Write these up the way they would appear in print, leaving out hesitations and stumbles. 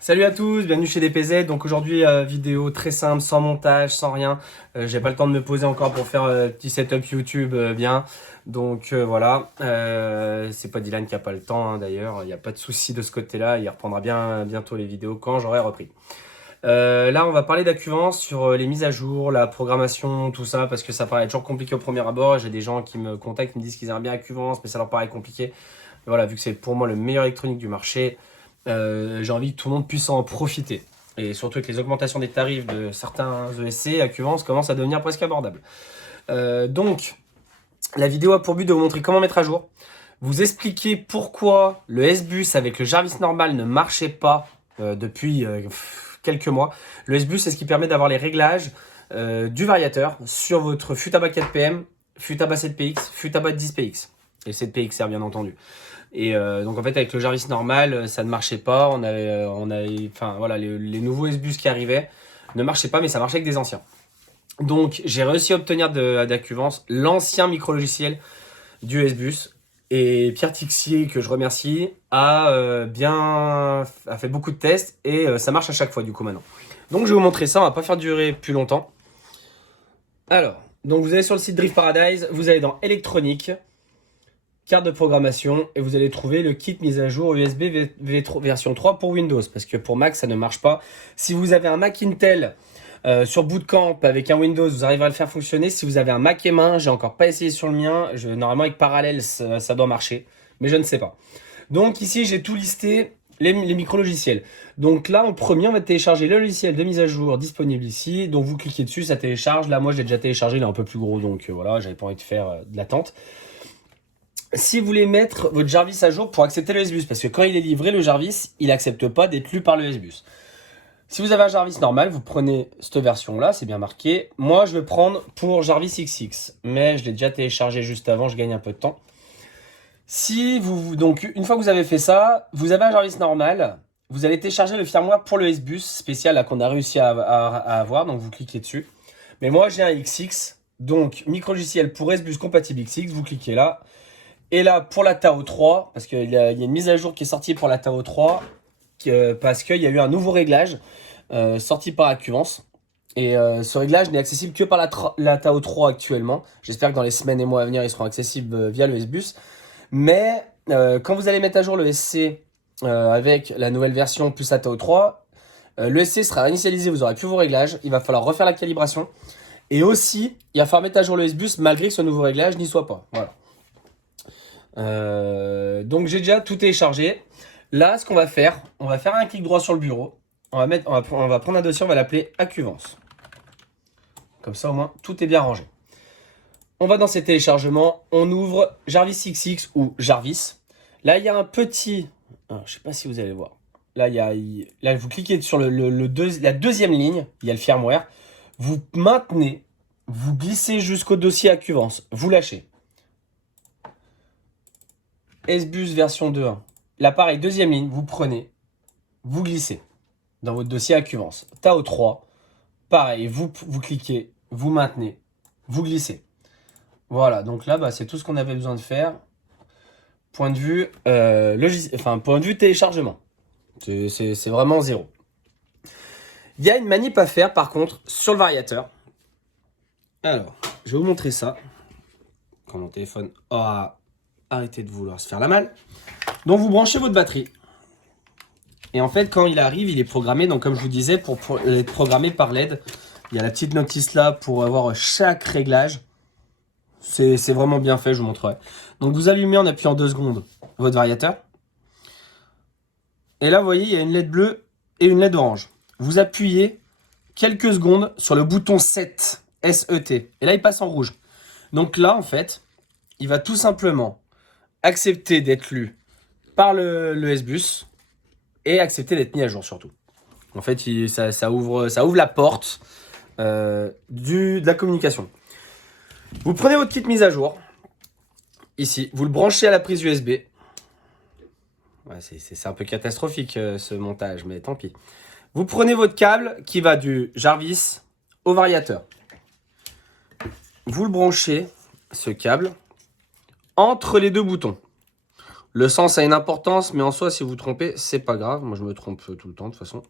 Salut à tous, bienvenue chez DPZ. Donc aujourd'hui, vidéo très simple, sans montage, sans rien. J'ai pas le temps de me poser encore pour faire petit setup YouTube bien. Donc voilà, c'est pas Dylan qui a pas le temps hein, d'ailleurs. Il n'y a pas de souci de ce côté-là. Il reprendra bien bientôt les vidéos quand j'aurai repris. Là, on va parler d'Accuvance sur les mises à jour, la programmation, tout ça, parce que ça paraît toujours compliqué au premier abord. J'ai des gens qui me contactent, qui me disent qu'ils aiment bien Accuvance, mais ça leur paraît compliqué. Voilà, vu que c'est pour moi le meilleur électronique du marché, j'ai envie que tout le monde puisse en profiter. Et surtout avec les augmentations des tarifs de certains ESC, Accuvance commence à devenir presque abordable. Donc, la vidéo a pour but de vous montrer comment mettre à jour, vous expliquer pourquoi le S-Bus avec le Jarvis normal ne marchait pas depuis quelques mois. Le S-Bus, c'est ce qui permet d'avoir les réglages du variateur sur votre Futaba 4PM, Futaba 7PX, Futaba 10PX. Et 7PXR bien entendu. Et donc en fait avec le Jarvis normal, ça ne marchait pas. Enfin voilà, les nouveaux S-Bus qui arrivaient ne marchaient pas, mais ça marchait avec des anciens. Donc j'ai réussi à obtenir d'Accuvance l'ancien micro-logiciel du S-Bus. Et Pierre Tixier, que je remercie, a fait beaucoup de tests et ça marche à chaque fois du coup maintenant. Donc je vais vous montrer ça, on va pas faire durer plus longtemps. Alors, donc vous allez sur le site Drift Paradise, vous allez dans électronique, carte de programmation et vous allez trouver le kit mise à jour USB version 3 pour Windows parce que pour Mac ça ne marche pas. Si vous avez un Mac Intel sur Bootcamp avec un Windows, vous arriverez à le faire fonctionner. Si vous avez un Mac M1, j'ai encore pas essayé sur le mien. Normalement avec Parallels ça doit marcher, mais je ne sais pas. Donc ici j'ai tout listé. Les micro-logiciels. Donc là, en premier, on va télécharger le logiciel de mise à jour disponible ici. Donc vous cliquez dessus, ça télécharge. Là, moi, je l'ai déjà téléchargé, il est un peu plus gros, donc voilà, j'avais pas envie de faire de l'attente. Si vous voulez mettre votre Jarvis à jour pour accepter le S-Bus, parce que quand il est livré, le Jarvis, il n'accepte pas d'être lu par le S-Bus. Si vous avez un Jarvis normal, vous prenez cette version-là, c'est bien marqué. Moi, je vais prendre pour Jarvis XX, mais je l'ai déjà téléchargé juste avant, je gagne un peu de temps. Donc, une fois que vous avez fait ça, vous avez un Jarvis normal, vous allez télécharger le firmware pour le S-Bus spécial qu'on a réussi à avoir, donc vous cliquez dessus. Mais moi, j'ai un XX, donc micro-logiciel pour S-Bus compatible XX, vous cliquez là. Et là, pour la Tao 3, parce qu'il y a une mise à jour qui est sortie pour la Tao 3, parce qu'il y a eu un nouveau réglage sorti par Accuvance. Et ce réglage n'est accessible que par la Tao 3 actuellement. J'espère que dans les semaines et mois à venir, ils seront accessibles via le S-Bus. Mais quand vous allez mettre à jour le SC avec la nouvelle version plus la Tao 3, le SC sera réinitialisé, vous aurez plus vos réglages. Il va falloir refaire la calibration. Et aussi, il va falloir mettre à jour le S-Bus malgré que ce nouveau réglage n'y soit pas. Voilà. Donc j'ai déjà tout téléchargé. Là, ce qu'on va faire, on va faire un clic droit sur le bureau. On va prendre un dossier, on va l'appeler Accuvance. Comme ça, au moins, tout est bien rangé. On va dans ces téléchargements, on ouvre Jarvis XX ou Jarvis. Là, il y a un petit... Alors, je ne sais pas si vous allez voir. Là, là vous cliquez sur la deuxième ligne, il y a le firmware. Vous maintenez, vous glissez jusqu'au dossier Accuvance, vous lâchez. S-Bus version 2.1. Là, pareil, deuxième ligne, vous prenez, vous glissez dans votre dossier Accuvance. Tao 3, pareil, vous cliquez, vous maintenez, vous glissez. Voilà, donc là, c'est tout ce qu'on avait besoin de faire. Point de vue, point de vue téléchargement. C'est vraiment zéro. Il y a une manip à faire, par contre, sur le variateur. Alors, je vais vous montrer ça. Quand mon téléphone aura arrêté de vouloir se faire la malle. Donc vous branchez votre batterie. Et en fait, quand il arrive, il est programmé. Donc comme je vous disais, pour être programmé par LED. Il y a la petite notice là pour avoir chaque réglage. C'est vraiment bien fait, je vous montrerai. Donc vous allumez en appuyant 2 secondes votre variateur. Et là, vous voyez, il y a une LED bleue et une LED orange. Vous appuyez quelques secondes sur le bouton SET, S-E-T. Et là, il passe en rouge. Donc là, en fait, il va tout simplement accepter d'être lu par le S-Bus et accepter d'être mis à jour surtout. En fait, ça ouvre la porte de la communication. Vous prenez votre kit mise à jour, ici, vous le branchez à la prise USB. Ouais, c'est un peu catastrophique ce montage, mais tant pis. Vous prenez votre câble qui va du Jarvis au variateur. Vous le branchez, ce câble, entre les deux boutons. Le sens a une importance, mais en soi, si vous vous trompez, c'est pas grave. Moi, je me trompe tout le temps, de toute façon.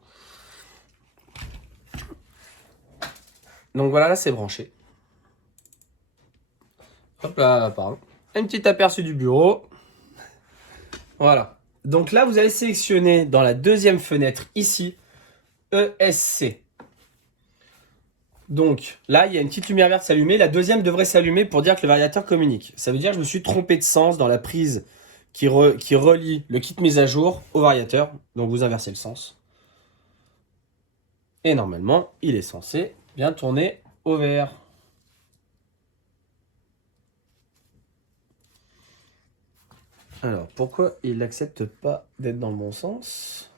Donc voilà, là, c'est branché. Hop là, pardon. Un petit aperçu du bureau. Voilà. Donc là, vous allez sélectionner dans la deuxième fenêtre, ici, ESC. Donc là, il y a une petite lumière verte s'allumer. La deuxième devrait s'allumer pour dire que le variateur communique. Ça veut dire que je me suis trompé de sens dans la prise qui relie le kit mise à jour au variateur. Donc vous inversez le sens. Et normalement, il est censé bien tourner au vert. Alors, pourquoi il n'accepte pas d'être dans le bon sens?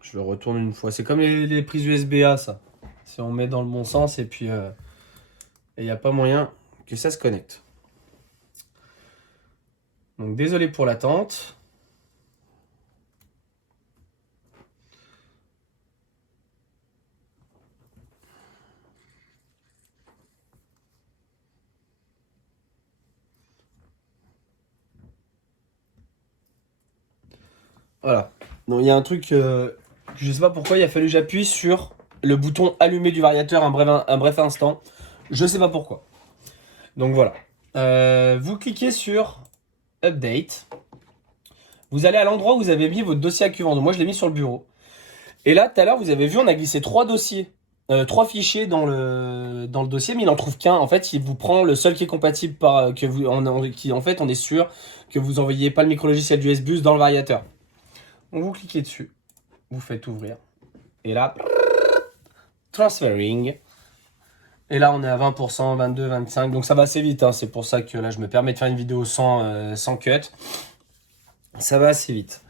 Je le retourne une fois. C'est comme les prises USB-A, ça. Si on met dans le bon sens et puis il n'y a pas moyen que ça se connecte. Donc désolé pour l'attente. Voilà. Donc il y a un truc je sais pas pourquoi il a fallu que j'appuie sur le bouton allumer du variateur un bref instant. Je sais pas pourquoi. Donc voilà. Vous cliquez sur Update. Vous allez à l'endroit où vous avez mis votre dossier AccuVendo. Moi je l'ai mis sur le bureau. Et là tout à l'heure vous avez vu on a glissé 3 dossiers. 3 fichiers dans le dossier, mais il en trouve qu'un. En fait, il vous prend le seul qui est compatible en fait, on est sûr que vous envoyez pas le micro-logiciel du SBus dans le variateur. Donc vous cliquez dessus, vous faites ouvrir, et là, transferring. Et là, on est à 20%, 22, 25, donc ça va assez vite. Hein. C'est pour ça que là, je me permets de faire une vidéo sans cut. Ça va assez vite.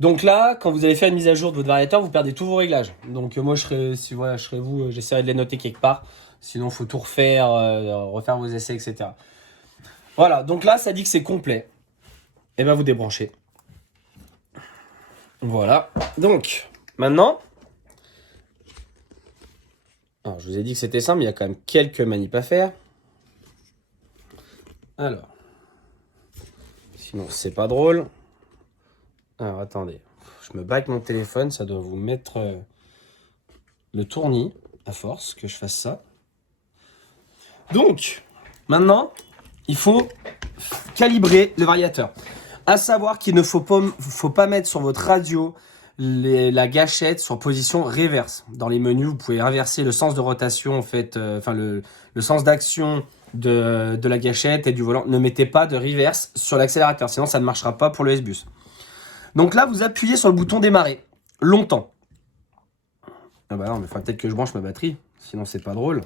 Donc là, quand vous allez faire une mise à jour de votre variateur, vous perdez tous vos réglages. Donc moi, je serais vous, j'essaierai de les noter quelque part. Sinon, il faut tout refaire, refaire vos essais, etc. Voilà, donc là, ça dit que c'est complet. Et bien, vous débranchez. Voilà. Donc, maintenant... Alors, je vous ai dit que c'était simple, mais il y a quand même quelques manips à faire. Alors... Sinon, c'est pas drôle. Alors, attendez. Je me bats avec mon téléphone, ça doit vous mettre le tournis, à force que je fasse ça. Donc, maintenant, il faut calibrer le variateur. À savoir qu'il ne faut pas mettre sur votre radio la gâchette sur position reverse. Dans les menus, vous pouvez inverser le sens de rotation, en fait, le sens d'action de la gâchette et du volant. Ne mettez pas de reverse sur l'accélérateur, sinon ça ne marchera pas pour le S-Bus. Donc là, vous appuyez sur le bouton démarrer longtemps. Ah bah non, mais il faudra peut-être que je branche ma batterie, sinon c'est pas drôle.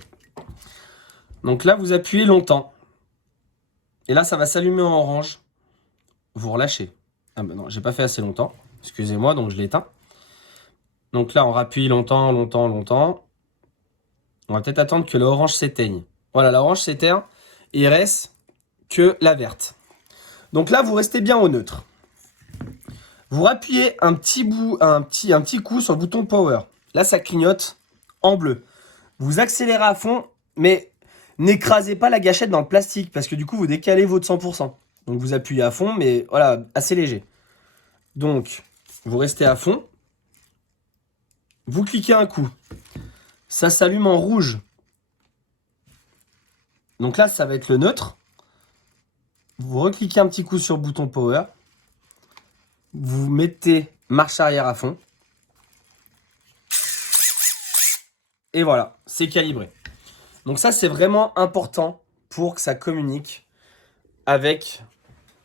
Donc là, vous appuyez longtemps. Et là, ça va s'allumer en orange. Vous relâchez. Ah bah non, j'ai pas fait assez longtemps. Excusez-moi, donc je l'éteins. Donc là, on rappuie longtemps, longtemps, longtemps. On va peut-être attendre que l'orange s'éteigne. Voilà, l'orange s'éteint et il reste que la verte. Donc là, vous restez bien au neutre. Vous rappuyez un petit coup sur le bouton Power. Là, ça clignote en bleu. Vous accélérez à fond, mais n'écrasez pas la gâchette dans le plastique parce que du coup, vous décalez votre 100%. Donc vous appuyez à fond, mais voilà, assez léger. Donc, vous restez à fond. Vous cliquez un coup. Ça s'allume en rouge. Donc là, ça va être le neutre. Vous recliquez un petit coup sur le bouton Power. Vous mettez marche arrière à fond. Et voilà, c'est calibré. Donc ça, c'est vraiment important pour que ça communique avec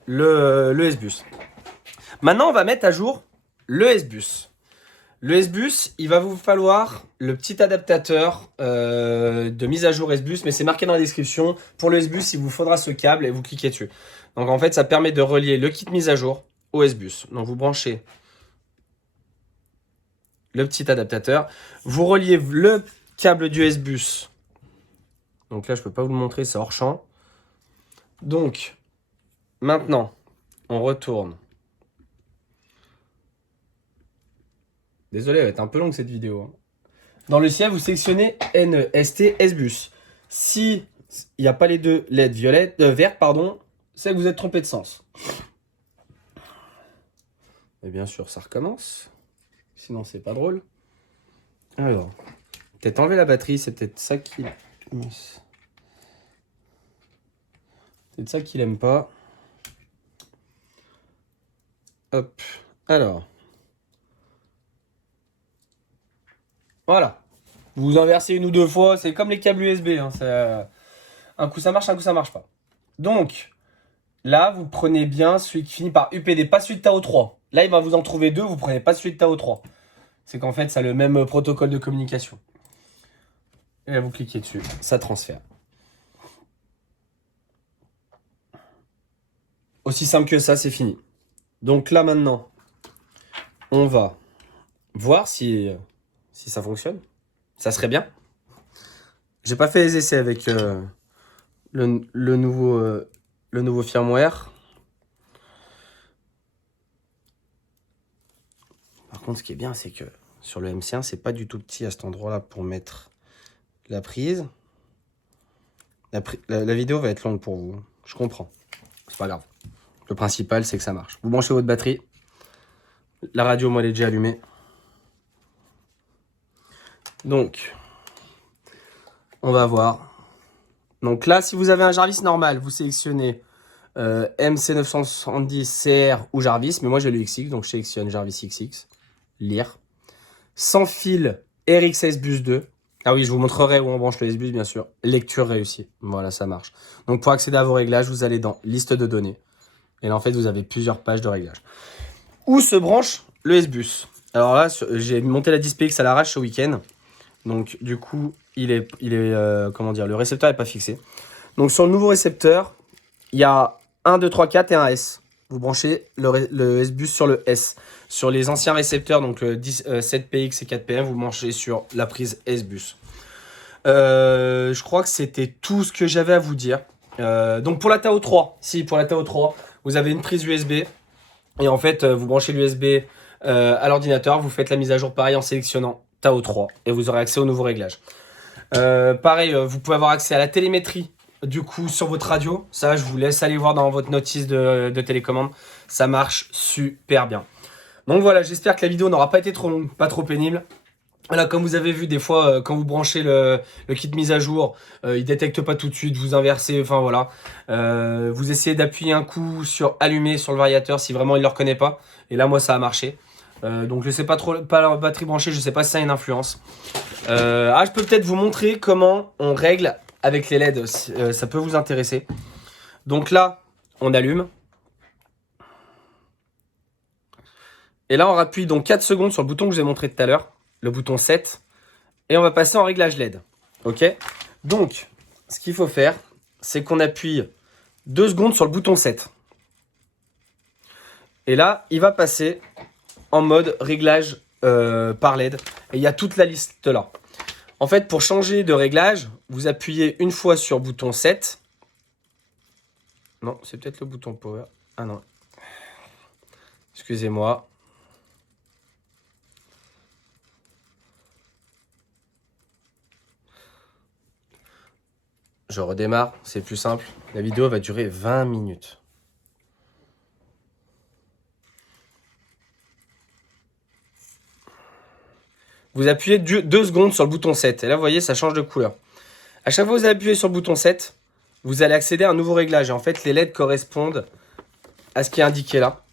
le S-Bus. Maintenant, on va mettre à jour le S-Bus. Le S-Bus, il va vous falloir le petit adaptateur de mise à jour S-Bus, mais c'est marqué dans la description. Pour le S-Bus, il vous faudra ce câble et vous cliquez dessus. Donc en fait, ça permet de relier le kit mise à jour au S-Bus. Donc vous branchez le petit adaptateur. Vous reliez le câble du S-Bus. Donc là, je ne peux pas vous le montrer, c'est hors champ. Donc, maintenant, on retourne. Désolé, elle va être un peu longue cette vidéo. Dans le ciel, vous sélectionnez NEST S-Bus. Si il n'y a pas les deux LED vertes, pardon, c'est que vous êtes trompé de sens. Et bien sûr, ça recommence. Sinon, c'est pas drôle. Alors, peut-être enlever la batterie, c'est peut-être ça qu'il... C'est ça qu'il aime pas. Hop, alors. Voilà. Vous inversez une ou deux fois, c'est comme les câbles USB. Hein, un coup ça marche, un coup ça marche pas. Donc, là, vous prenez bien celui qui finit par UPD, pas celui de Tao 3. Là, il va vous en trouver deux, vous prenez pas celui de Tao 3. C'est qu'en fait, ça a le même protocole de communication. Et là, vous cliquez dessus, ça transfère. Aussi simple que ça, c'est fini. Donc là, maintenant, on va voir si ça fonctionne. Ça serait bien. J'ai pas fait les essais avec le nouveau firmware. Par contre, ce qui est bien, c'est que sur le MC1, c'est pas du tout petit à cet endroit-là pour mettre la prise. La vidéo va être longue pour vous. Je comprends. C'est pas grave. Le principal, c'est que ça marche. Vous branchez votre batterie. La radio, moi, elle est déjà allumée. Donc, on va voir. Donc là, si vous avez un Jarvis normal, vous sélectionnez MC970 CR ou Jarvis. Mais moi, j'ai le XX, donc je sélectionne Jarvis XX. Lire. Sans fil RxS Bus 2. Ah oui, je vous montrerai où on branche le S-Bus, bien sûr. Lecture réussie. Voilà, ça marche. Donc, pour accéder à vos réglages, vous allez dans Liste de données. Et là, en fait, vous avez plusieurs pages de réglages. Où se branche le S-Bus? Alors là, j'ai monté la 10PX à l'arrache ce week-end. Donc, du coup, comment dire, le récepteur n'est pas fixé. Donc, sur le nouveau récepteur, il y a 1, 2, 3, 4 et un S. Vous branchez le S-Bus sur le S. Sur les anciens récepteurs, donc le 7PX et 4PM, vous branchez sur la prise S-Bus. Je crois que c'était tout ce que j'avais à vous dire. Donc pour la Tao 3, pour la Tao 3, vous avez une prise USB. Et en fait, vous branchez l'USB à l'ordinateur. Vous faites la mise à jour pareil en sélectionnant Tao 3. Et vous aurez accès aux nouveaux réglages. Pareil, vous pouvez avoir accès à la télémétrie. Du coup, sur votre radio, ça, je vous laisse aller voir dans votre notice de télécommande. Ça marche super bien. Donc voilà, j'espère que la vidéo n'aura pas été trop longue, pas trop pénible. Voilà, comme vous avez vu, des fois, quand vous branchez le kit mise à jour, il détecte pas tout de suite, vous inversez, enfin voilà. Vous essayez d'appuyer un coup sur allumer sur le variateur si vraiment il ne le reconnaît pas. Et là, moi, ça a marché. Donc je sais pas trop, pas la batterie branchée, je sais pas si ça a une influence. Je peux peut-être vous montrer comment on règle avec les LED, ça peut vous intéresser. Donc là, on allume. Et là, on appuie donc 4 secondes sur le bouton que je vous ai montré tout à l'heure, le bouton 7. Et on va passer en réglage LED. Ok? Donc, ce qu'il faut faire, c'est qu'on appuie 2 secondes sur le bouton 7. Et là, il va passer en mode réglage par LED. Et il y a toute la liste là. En fait, pour changer de réglage, vous appuyez une fois sur le bouton 7. Non, c'est peut-être le bouton power. Ah non. Excusez-moi. Je redémarre, c'est plus simple. La vidéo va durer 20 minutes. Vous appuyez 2 secondes sur le bouton 7. Et là, vous voyez, ça change de couleur. À chaque fois que vous appuyez sur le bouton 7, vous allez accéder à un nouveau réglage. Et en fait, les LED correspondent à ce qui est indiqué là.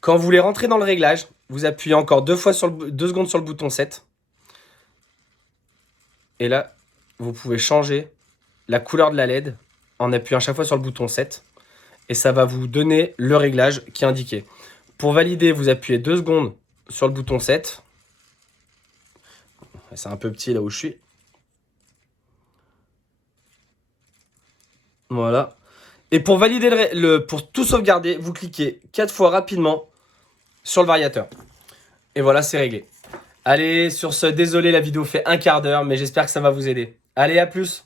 Quand vous voulez rentrer dans le réglage, vous appuyez encore 2 secondes sur le bouton 7. Et là, vous pouvez changer la couleur de la LED en appuyant à chaque fois sur le bouton 7. Et ça va vous donner le réglage qui est indiqué. Pour valider, vous appuyez 2 secondes sur le bouton 7. C'est un peu petit là où je suis. Voilà. Et pour valider pour tout sauvegarder, vous cliquez 4 fois rapidement sur le variateur. Et voilà, c'est réglé. Allez, sur ce, désolé, la vidéo fait un quart d'heure, mais j'espère que ça va vous aider. Allez, à plus!